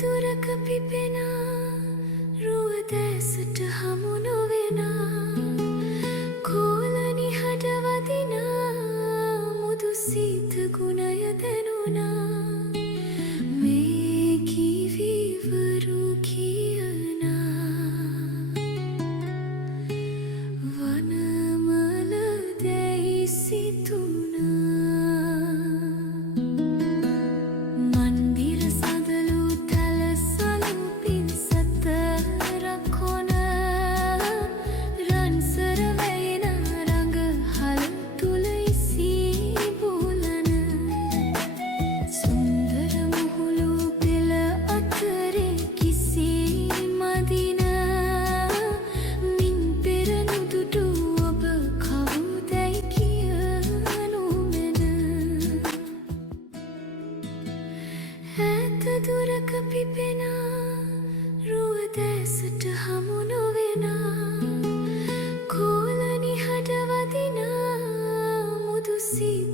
දුරක පිපෙනා රුව දැසට හමු නොවෙනා කෝලනි හඩ වදිනා මුදු සීත ගුණය දැනුණා මේ කිවිවරු කියනා වනමල දැයි සිතුනා දුරක පිපෙනා රුව දැසට හමු නොවෙනා කෝලනි හඩ වදිනා මුදු සීත